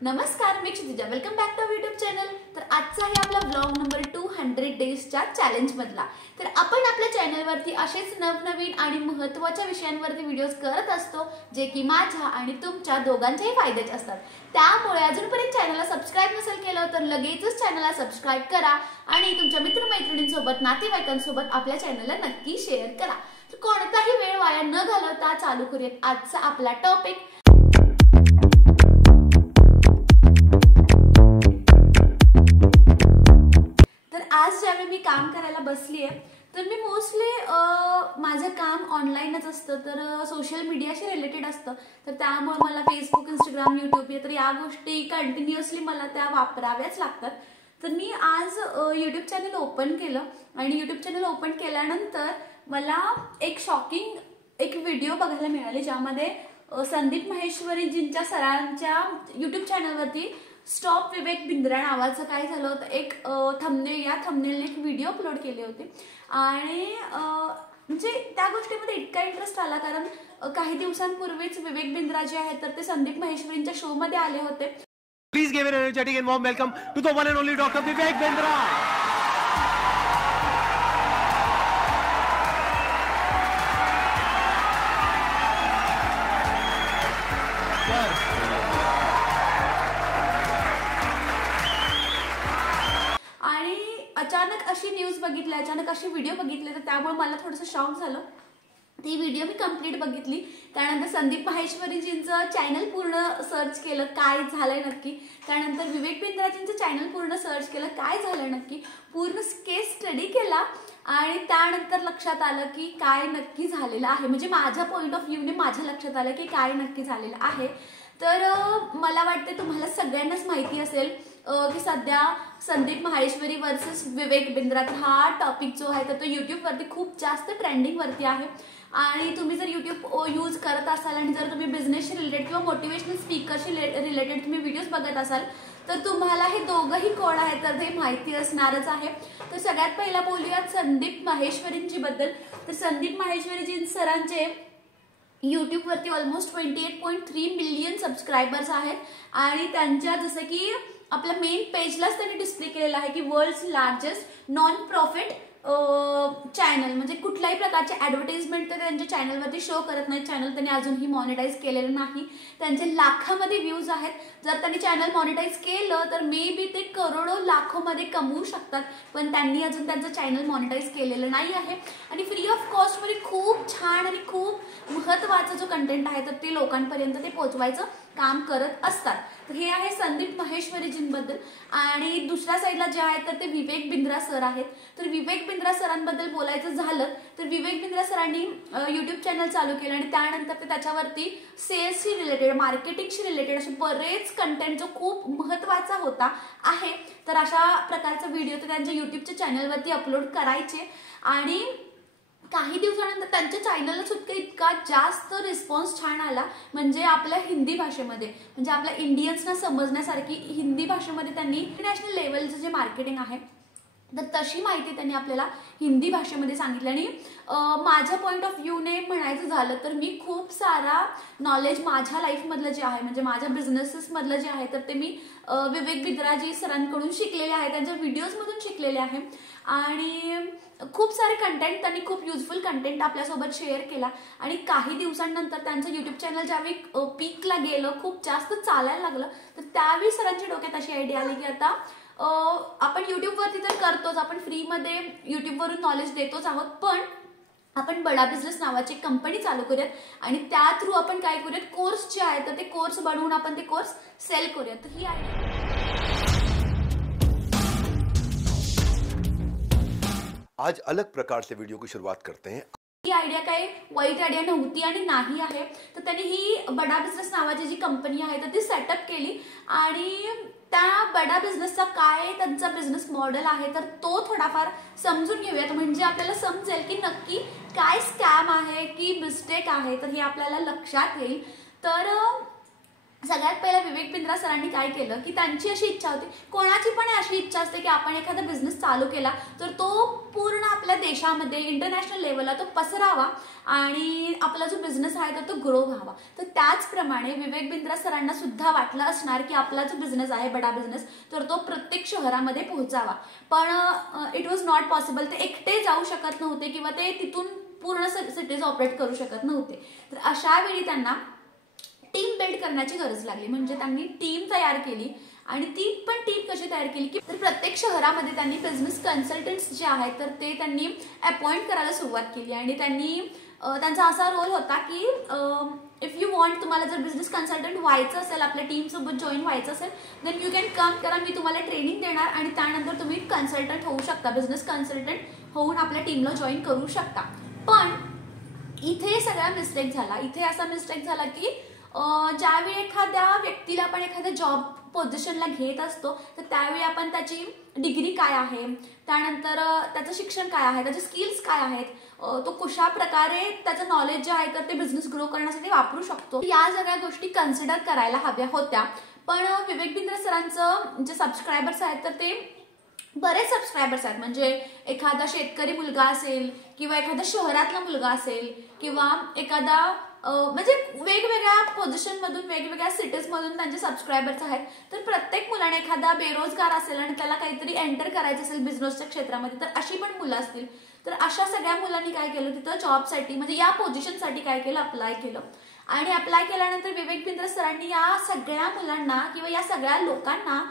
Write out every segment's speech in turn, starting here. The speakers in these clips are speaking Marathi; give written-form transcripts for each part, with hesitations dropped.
नमस्कार, मी Kshitija. Welcome back to YouTube channel. तर आजचा आहे आपला ब्लॉग नंबर 200 डेजच्या चॅलेंज मधला. तर आपण आपल्या चॅनलवरती असेच नवनवीन आणि महत्त्वाच्या विषयांवरती व्हिडिओज करत असतो, जे की माझ्या आणि तुमच्या दोघांच्याही फायद्याचे असतात. त्यामुळे अजूनपर्यंत चॅनलला सबस्क्राइब नसेल केलं तर लगेचच चॅनलला सबस्क्राइब करा आणि तुमच्या मित्रमैत्रिणींसोबत, नातेवाईकांसोबत आपल्या चॅनलला नक्की शेअर करा. तर कोणताही वेळ वाया न घालवता चालू करूयात आजचा आपला टॉपिक. आज ज्यावेळी मी काम करायला बसली आहे तर मी मोस्टली माझं काम ऑनलाईनच असतं, तर सोशल मीडियाशी रिलेटेड असतं. तर त्यामुळे मला फेसबुक, इंस्टाग्राम, यूट्यूब तर या गोष्टी कंटिन्युअसली मला त्या वापराव्याच लागतात. तर मी आज यूट्यूब चॅनल ओपन केलं आणि यूट्यूब चॅनल ओपन केल्यानंतर मला एक शॉकिंग व्हिडिओ बघायला मिळाली, ज्यामध्ये संदीप माहेश्वरीजींच्या सरांच्या यूट्यूब चॅनलवरती स्टॉप विवेक बिंद्रा नावाचं काय झालं होतं, एक थंबनेलने एक व्हिडिओ अपलोड केले होते. आणि म्हणजे त्या गोष्टीमध्ये इतका इंटरेस्ट आला, कारण काही दिवसांपूर्वीच विवेक बिंद्रा जे आहेत तर ते संदीप माहेश्वरींच्या शो मध्ये आले होते. Please give an energetic and warm welcome to the one and only doctor Vivek Bindra. अचानक अशी न्यूज बघितली, अचानक अशी व्हिडिओ बघितली, तर त्यामुळे मला थोडंसं शॉक झालं. ती व्हिडिओ मी कंप्लीट बघितली. त्यानंतर संदीप माहेश्वरीजींचं चॅनल पूर्ण सर्च केलं, काय झालंय नक्की. त्यानंतर विवेक बिंद्राजींचं चॅनल पूर्ण सर्च केलं, काय झालंय नक्की. पूर्ण केस स्टडी केला आणि त्यानंतर लक्षात आलं की काय नक्की झालेलं आहे. म्हणजे माझ्या पॉईंट ऑफ व्ह्यूने माझ्या लक्षात आलं की काय नक्की झालेलं आहे. तर मला वाटते तुम्हाला सगळ्यांनाच माहिती असेल की सध्या संदीप माहेश्वरी वर्सेस विवेक बिंद्रा हा टॉपिक जो आहे तर तो यूट्यूबवरती खूप जास्त ट्रेंडिंगवरती आहे. आणि तुम्ही जर यूट्यूब यूज करत असाल आणि जर तुम्ही बिझनेसशी रिलेटेड किंवा मोटिवेशनल स्पीकरशी रिलेटेड तुम्ही व्हिडिओज बघत असाल तर तुम्हाला हे दोघंही कोण आहेत तर ते माहिती असणारच आहे. तर सगळ्यात पहिला बोलूयात संदीप माहेश्वरींची बद्दल. तर संदीप माहेश्वरीजी सरांचे यूट्यूबवरती ऑलमोस्ट 28.3 मिलियन सबस्क्रायबर्स आहेत. आणि त्यांच्या जसं की आपल्या मेन पेजलाच त्यांनी डिस्प्ले केलेलं आहे की world's largest non profit channel. म्हणजे कुठल्याही प्रकारचे ऍडव्हर्टाइजमेंट तर त्यांच्या चॅनलवरती शो करत नाही. चॅनल त्यांनी अजूनही मॉनिटाईज केलेलं नाही. त्यांचे लाखामध्ये व्ह्यूज आहेत. जर त्यांनी चॅनल मॉनिटाईज केलं तर मे बी ते करोडो लाखोमध्ये कमवू शकतात, पण त्यांनी अजून त्यांचं चॅनल मॉनिटाईज केलेलं नाही आहे. आणि फ्री ऑफ कॉस्टमध्ये खूप छान आणि खूप महत्त्वाचा जो कंटेंट आहे तर ते लोकांपर्यंत ते पोहोचवायचं काम करत असतात. तर हे आहे संदीप माहेश्वरीजींबद्दल. आणि दुसऱ्या साईडला जे आहेत तर ते विवेक बिंद्रा सर आहेत. तर विवेक बिंद्रा सरांबद्दल बोलायचं झालं तर विवेक बिंद्रा सरांनी यूट्यूब चॅनल चालू केलं आणि त्यानंतर ते त्याच्यावरती सेल्सशी रिलेटेड, मार्केटिंगशी रिलेटेड असे बरेच कंटेंट जो खूप महत्त्वाचा होता आहे तर अशा प्रकारचा व्हिडिओ ते त्यांच्या यूट्यूबच्या चॅनलवरती अपलोड करायचे. आणि काही दिवसानंतर त्यांच्या चॅनलला सुद्धा इतका जास्त रिस्पॉन्स छान आला, म्हणजे आपल्या हिंदी भाषेमध्ये, म्हणजे आपल्या इंडियन्सना समजण्यासारखी हिंदी भाषेमध्ये त्यांनी इंटरनॅशनल लेवलचं जे मार्केटिंग आहे तर तशी माहिती त्यांनी आपल्याला हिंदी भाषेमध्ये सांगितली. आणि माझ्या पॉईंट ऑफ व्ह्यूने म्हणायचं झालं तर मी खूप सारा नॉलेज माझ्या लाईफमधलं जे आहे, म्हणजे माझ्या बिझनेसेसमधलं जे आहे तर ते मी विवेक बिंद्राजी सरांकडून शिकलेले आहे, त्यांच्या व्हिडिओजमधून शिकलेले आहे. आणि खूप सारे कंटेंट त्यांनी, खूप युजफुल कंटेंट आपल्यासोबत शेअर केला. आणि काही दिवसांनंतर त्यांचं यूट्यूब चॅनल ज्यावेळी पीकला गेलं, खूप जास्त चालायला लागलं, तर त्यावेळी सरांच्या डोक्यात अशी आयडिया आली की आता आपण यूट्यूबवरती तर करतोच, आपण फ्रीमध्ये यूट्यूबवरून नॉलेज देतोच आहोत, पण आपण बडा बिझनेस नावाची कंपनी चालू करूयात आणि त्या थ्रू आपण काय करूयात, कोर्स जे आहे तर ते कोर्स बनवून आपण ते कोर्स सेल करूयात. तर ही आयडिया आज अलग प्रकार से वीडियो की शुरुआत करते हैं. ही आयडिया काही वाईट आयडिया नव्हती आणि नाही आहे. तर त्यांनी ही बडा बिझनेस नावाची जी कंपनी आहे तर ती सेटअप केली आणि त्या बडा बिझनेसचा काय त्यांचा बिझनेस मॉडेल आहे तर तो थोडाफार समजून घेऊयात, म्हणजे आपल्याला समजेल की नक्की काय स्कॅम आहे की मिस्टेक आहे, तर हे आपल्याला लक्षात येईल. तर सगळ्यात पहिला विवेक बिंद्रा सरांनी काय केलं की त्यांची अशी इच्छा होती, कोणाची पण अशी इच्छा असते की आपण एखादा बिझनेस चालू केला तर तो पूर्ण आपल्या देशामध्ये इंटरनॅशनल लेवलला तो पसरावा आणि आपला जो बिझनेस आहे तर तो ग्रो व्हावा. तर त्याचप्रमाणे विवेक बिंद्रा सरांना सुद्धा वाटलं असणार की आपला जो बिझनेस आहे बडा बिझनेस तर तो प्रत्येक शहरामध्ये पोहोचावा. पण इट वॉज नॉट पॉसिबल. ते एकटे जाऊ शकत नव्हते किंवा ते तिथून पूर्ण सिटीज ऑपरेट करू शकत नव्हते. तर अशा वेळी त्यांना टीम बिल्ड करण्याची गरज लागली. म्हणजे त्यांनी टीम तयार केली आणि ती पण टीम कशी तयार केली की तर प्रत्येक शहरामध्ये त्यांनी बिझनेस कन्सल्टंट्स जे आहेत तर ते त्यांनी अपॉइंट करायला सुरुवात केली. आणि त्यांनी त्यांचा असा रोल होता की इफ यू वॉन्ट, तुम्हाला जर बिझनेस कन्सल्टंट व्हायचं असेल, आपल्या टीमसोबत जॉईन व्हायचं असेल, देन यू कॅन कम करा, मी तुम्हाला ट्रेनिंग देणार आणि त्यानंतर तुम्ही कन्सल्टंट होऊ शकता, बिझनेस कन्सल्टंट होऊन आपल्या टीमला जॉईन करू शकता. पण इथे सगळा मिस्टेक झाला. इथे असा मिस्टेक झाला की ज्यावेळी एखाद्या व्यक्तीला आपण एखाद्या जॉब पोझिशनला घेत असतो तर त्यावेळी आपण त्याची डिग्री काय आहे, त्यानंतर त्याचं शिक्षण काय आहे, त्याचे स्किल्स काय आहेत, तो कशा प्रकारे त्याचं नॉलेज जे आहे तर ते बिझनेस ग्रो करण्यासाठी वापरू शकतो, या सगळ्या गोष्टी कन्सिडर करायला हव्या होत्या. पण विवेक बिंद्रा सरांचं जे सबस्क्रायबर्स आहेत तर ते बरेच सबस्क्रायबर्स आहेत. म्हणजे एखादा शेतकरी मुलगा असेल किंवा एखादा शहरातला मुलगा असेल किंवा एखादा म्हणजे वेगवेगळ्या पोझिशनमधून वेगवेगळ्या सिटीजमधून त्यांचे सबस्क्रायबर्स आहेत. तर प्रत्येक मुलाने एखादा बेरोजगार असेल आणि त्याला काहीतरी एंटर करायचं असेल बिझनेसच्या क्षेत्रामध्ये तर अशी पण मुलं असतील. तर अशा सगळ्या मुलांनी काय केलं, तिथं जॉबसाठी म्हणजे या पोझिशनसाठी काय केलं, अप्लाय केलं. आणि अप्लाय केल्यानंतर विवेक बिंद्रा सरांनी या सगळ्या मुलांना किंवा या सगळ्या लोकांना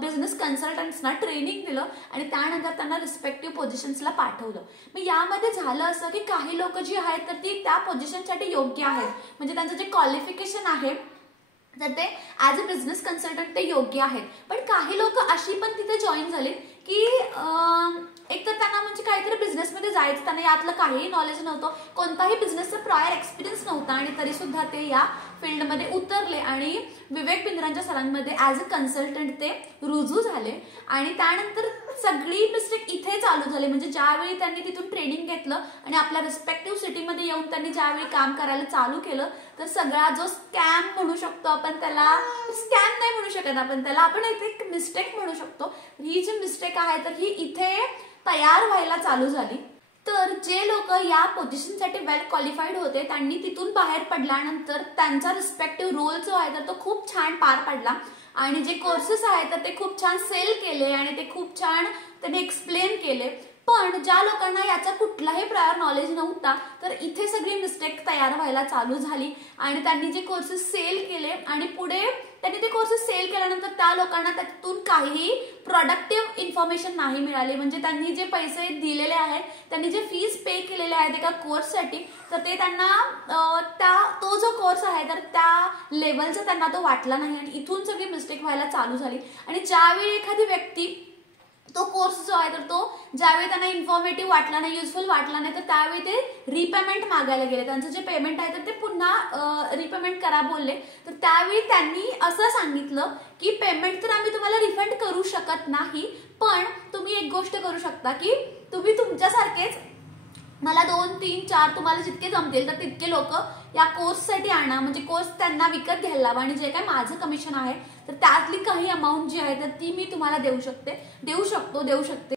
बिझनेस कन्सल्टंट्सना ट्रेनिंग दिलं आणि त्यानंतर त्यांना रिस्पेक्टिव्ह पोझिशन्सला पाठवलं. मग यामध्ये झालं असं की काही लोक जी आहेत तर ती त्या पोझिशनसाठी योग्य आहेत, म्हणजे त्यांचं जे क्वालिफिकेशन आहे तर ते ॲज अ बिझनेस कन्सल्टंट ते योग्य आहेत. पण काही लोक अशी पण तिथे जॉईन झाली की एक तर त्यांना म्हणजे काहीतरी बिझनेसमध्ये जायचं, त्यांना यातलं काहीही नॉलेज नव्हतं, कोणताही बिझनेसचा प्रायर एक्सपिरियन्स नव्हता आणि तरी सुद्धा ते या फील्डमध्ये उतरले आणि विवेक बिंद्रांच्या सरांमध्ये ॲज अ कन्सल्टंट ते रुजू झाले. आणि त्यानंतर सगळी मिस्टेक इथे चालू झाली. म्हणजे ज्यावेळी त्यांनी तिथून ट्रेनिंग घेतलं आणि आपल्या रिस्पेक्टिव्ह सिटीमध्ये येऊन त्यांनी ज्यावेळी काम करायला चालू केलं तर सगळा जो स्कॅम म्हणू शकतो आपण त्याला, स्कॅम नाही म्हणू शकत आपण त्याला, आपण एक मिस्टेक म्हणू शकतो. ही जी मिस्टेक आहे तर ही इथे तयार व्हायला चालू झाली. तर जे लोक या पोझिशनसाठी वेल क्वालिफाईड होते त्यांनी तिथून बाहेर पडल्यानंतर त्यांचा रिस्पेक्टिव्ह रोल जो आहे तर तो खूप छान पार पडला आणि जे कोर्सेस आहेत तर ते खूप छान सेल केले आणि ते खूप छान त्यांनी एक्सप्लेन केले. पण ज्या लोकांना याचा कुठलाही प्रायर नॉलेज नव्हता तर इथे सगळी मिस्टेक तयार व्हायला चालू झाली आणि त्यांनी जे कोर्सेस सेल केले आणि पुढे त्यांनी ते कोर्सेस सेल केल्यानंतर त्या लोकांना त्यातून काही प्रोडक्टिव्ह इन्फॉर्मेशन नाही मिळाली. म्हणजे त्यांनी जे पैसे दिलेले आहेत, त्यांनी जे फीस पे केलेले आहेत एका कोर्ससाठी तर ते त्यांना तो जो कोर्स आहे तर त्या लेवलचा त्यांना तो वाटला नाही आणि इथून सगळी मिस्टेक व्हायला चालू झाली. आणि ज्यावेळी एखादी व्यक्ती तो कोर्स जो आहे तर तो ज्यावेळी त्यांना इन्फॉर्मेटिव्ह वाटला नाही, युजफुल वाटला नाही तर त्यावेळी ते रिपेमेंट मागायला गेले. त्यांचं जे पेमेंट आहे तर ते पुन्हा रिपेमेंट करा बोलले. तर त्यावेळी त्यांनी असं सांगितलं की पेमेंट तर आम्ही तुम्हाला रिफंड करू शकत नाही, पण तुम्ही एक गोष्ट करू शकता की तुम्ही तुमच्यासारखेच मला 2, 3, 4 तुम्हाला जितके जमतील तर तितके लोक या कोर्ससाठी आणा, म्हणजे कोर्स त्यांना विकत घ्यायला लावा आणि जे काय माझं कमिशन आहे तर त्यातली काही अमाऊंट जी आहे तर ती मी तुम्हाला देऊ शकते,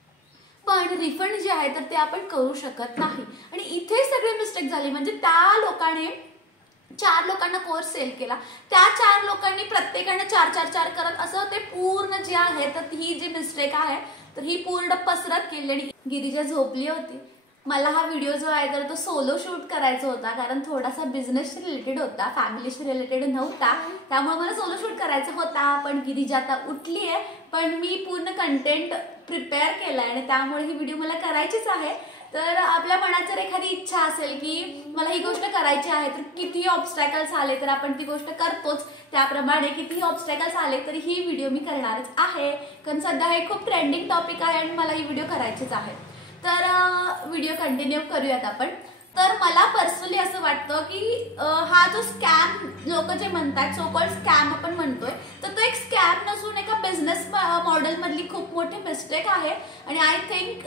पण रिफंड जे आहे तर ते आपण करू शकत नाही. आणि इथे सगळी मिस्टेक झाली. म्हणजे त्या लोकांनी 4 लोकांना कोर्स सेल केला, त्या 4 लोकांनी प्रत्येकाने 4 करत असं ते पूर्ण जे आहे तर ही जी मिस्टेक आहे तर ही पूर्ण पसरत केली. आणि गिरिजा झोपली होती. मला हा व्हिडिओ जो आहे तर तो सोलो शूट करायचा होता कारण थोडासा बिझनेसशी रिलेटेड होता, फॅमिलीशी रिलेटेड नव्हता, त्यामुळे मला सोलो शूट करायचा होता. पण गिरिजा आता उठली आहे, पण मी पूर्ण कंटेंट प्रिपेअर केलाय आणि त्यामुळे ही व्हिडिओ मला करायचीच आहे. तर आपल्या मनात जर एखादी इच्छा असेल की मला ही गोष्ट करायची आहे तर कितीही ऑब्स्टॅकल्स आले तर आपण ती गोष्ट करतोच, त्याप्रमाणे कितीही ऑब्स्टॅकल्स आले तरी ही व्हिडिओ मी करणारच आहे कारण सध्या हे खूप ट्रेंडिंग टॉपिक आहे आणि मला ही व्हिडिओ करायचीच आहे. तर व्हिडिओ कंटिन्यू करूयात आपण. तर मला पर्सनली असं वाटतं की हा जो स्कॅम लोक जे म्हणतात, सो कॉल्ड स्कॅम आपण म्हणतोय, तर तो एक स्कॅम नसून एका बिझनेस मॉडेल मधली खूप मोठी मिस्टेक आहे आणि आय थिंक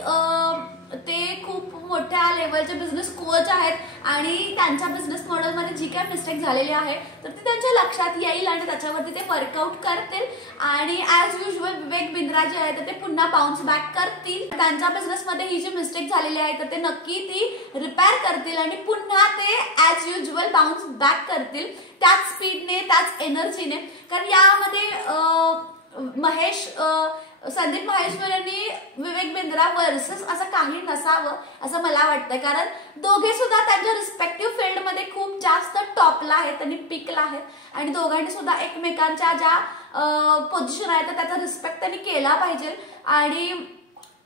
ते खूप मोठ्या लेवलचे बिझनेस कोच आहेत आणि त्यांच्या बिझनेस मॉडेलमध्ये जी काय मिस्टेक झालेली आहे तर ती त्यांच्या लक्षात येईल आणि त्याच्यावरती ते वर्कआउट करतील आणि ॲज युजल विवेक बिंद्रा जे आहे तर ते पुन्हा बाउन्स बॅक करतील. त्यांच्या बिझनेसमध्ये ही जी मिस्टेक झालेली आहे तर ते नक्की ती रिपेअर करतील आणि पुन्हा ते ॲज युजल बाउन्स बॅक करतील त्याच स्पीडने त्याच एनर्जीने. कारण यामध्ये संदीप माहेश्वर यांनी विवेक बिंद्रा वर्सेस असं काही नसावं असं मला वाटतं. कारण दोघे सुद्धा त्यांच्या रिस्पेक्टिव्ह फील्डमध्ये खूप जास्त टॉपला आहेत आणि पिकला आहेत आणि दोघांनी सुद्धा एकमेकांच्या ज्या पोझिशन आहे तर त्याचा रिस्पेक्ट त्यांनी केला पाहिजे आणि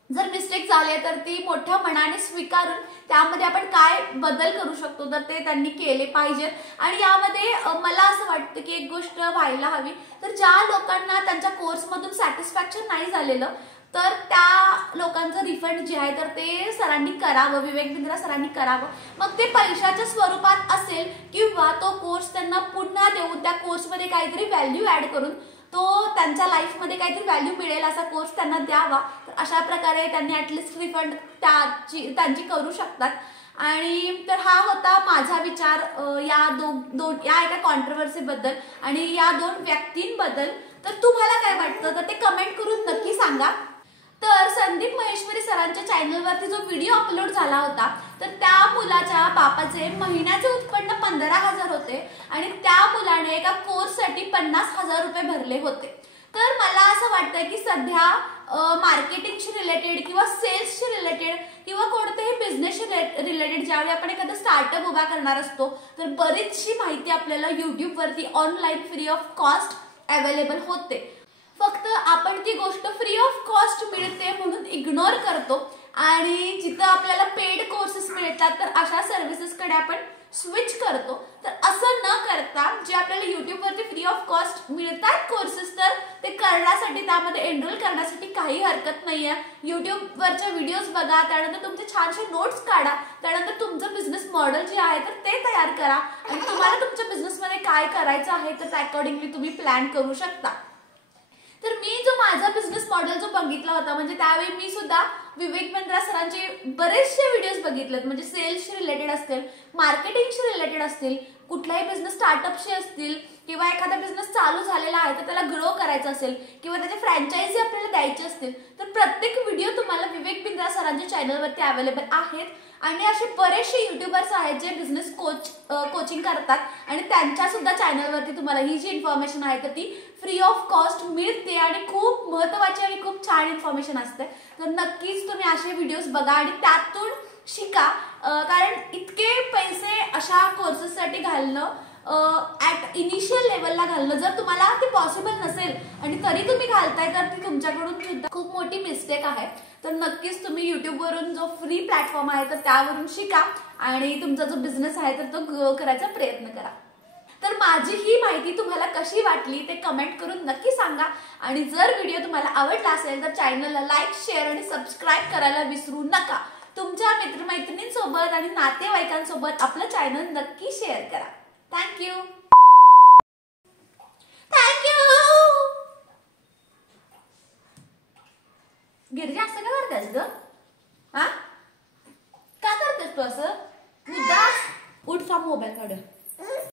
जर मिस्टेक झाली तर ती मोठ्या मनाने स्वीकारून त्यामध्ये आपण काय बदल करू शकतो तर ते त्यांनी केले पाहिजेत. आणि यामध्ये मला असं वाटतं की एक गोष्ट व्हायला हवी तर ज्या लोकांना त्यांच्या कोर्समधून सॅटिस्फॅक्शन नाही झालेलं तर त्या लोकांचं रिफंड जे आहे तर ते सरांनी करावं, विवेक बिंद्रा सरांनी करावं. मग ते पैशाच्या स्वरूपात असेल किंवा तो कोर्स त्यांना पुन्हा देऊन त्या कोर्समध्ये काहीतरी व्हॅल्यू ऍड करून तो त्यांच्या लाईफमध्ये काहीतरी व्हॅल्यू मिळेल असा कोर्स त्यांना द्यावा. तर अशा प्रकारे त्यांनी ऍटलिस्ट रिफंड त्यांची करू शकतात. आणि तर हा होता माझा विचार या एका कॉन्ट्रोवर्सी बद्दल आणि या दोन व्यक्तींबद्दल. तर तुम्हाला काय वाटतं तर ते कमेंट करून नक्की सांगा. तर संदीप महेश्वरी सरांच्या चॅनलवरती जो व्हिडिओ अपलोड झाला होता तर त्या मुलाच्या बापाचे महिन्याचे उत्पन्न 15,000 होते आणि त्या मुलाने एका कोर्ससाठी 50,000 रुपये भरले होते. तर मला असं वाटतं की सध्या मार्केटिंगशी रिलेटेड किंवा सेल्सशी रिलेटेड किंवा कोणत्याही बिझनेसशी रिलेटेड ज्यावेळी आपण एखादा स्टार्टअप उभा करणार असतो तर बरीचशी माहिती आपल्याला युट्यूबवरती online free of cost available होते. फक्त आपण ती गोष्ट फ्री ऑफ कॉस्ट मिळते म्हणून इग्नोर करतो आणि जिथं आपल्याला पेड कोर्सेस मिळतात तर अशा सर्व्हिसेसकडे आपण स्विच करतो. तर असं न करता जे आपल्याला युट्यूबवरती फ्री ऑफ कॉस्ट मिळतात कोर्सेस तर ते करण्यासाठी त्यामध्ये एनरोल करण्यासाठी काही हरकत नाहीये. युट्यूबवरच्या व्हिडिओज बघा, त्यानंतर तुमचे छानसे नोट्स काढा, त्यानंतर तुमचं बिझनेस मॉडेल जे आहे तर ते तयार करा आणि तुम्हाला तुमच्या बिझनेसमध्ये काय करायचं आहे तर त्या अकॉर्डिंगली तुम्ही प्लॅन करू शकता. तर मी जो माझा बिझनेस मॉडेल जो बघितला होता म्हणजे त्यावेळी मी सुद्धा विवेक बिंद्रा सरांचे बरेचसे व्हिडिओज बघितलेत. म्हणजे सेल्सशी रिलेटेड असतील, मार्केटिंगशी रिलेटेड असतील, कुठलाही बिझनेस स्टार्टअपशी असतील किंवा एखादा बिझनेस चालू झालेला आहे तर त्याला ग्रो करायचा असेल किंवा त्याचे फ्रँचायझी आपल्याला द्यायची असतील तर प्रत्येक व्हिडिओ तुम्हाला विवेक बिंद्रा सरांच्या चॅनलवरती अवेलेबल आहेत. आणि असे बरेचसे युट्यूबर्स आहेत जे बिझनेस कोचिंग करतात आणि त्यांच्या सुद्धा चॅनलवरती तुम्हाला ही जी इन्फॉर्मेशन आहे तर ती फ्री ऑफ कॉस्ट मिळते आणि खूप महत्त्वाची आणि खूप छान इन्फॉर्मेशन असते. तर नक्कीच तुम्ही असे व्हिडिओज बघा आणि त्यातून शिका. कारण इतके पैसे अशा कोर्सेससाठी घालणं ॲट इनिशियल लेवलला घालणं जर तुम्हाला ते पॉसिबल नसेल आणि तरी तुम्ही घालताय तर ती तुमच्याकडून सुद्धा खूप मोठी मिस्टेक आहे. तर नक्कीच तुम्ही युट्यूबवरून जो फ्री प्लॅटफॉर्म आहे तर त्यावरून शिका आणि तुमचा जो बिझनेस आहे तर तो ग्रो करायचा प्रयत्न करा. तर माझी ही माहिती तुम्हाला कशी वाटली ते कमेंट करून नक्की सांगा आणि जर व्हिडिओ तुम्हाला आवडला असेल तर चॅनलला लाईक, शेअर आणि सबस्क्राईब करायला विसरू नका. तुमच्या मित्रमैत्रिणींसोबत आणि नातेवाईकांसोबत आपलं चॅनल नक्की शेअर करा. थँक्यू. गिरजा असं का करतेस ग? हा का करतेस तू असं? मुद्दा उठ, मोबाईल काढ.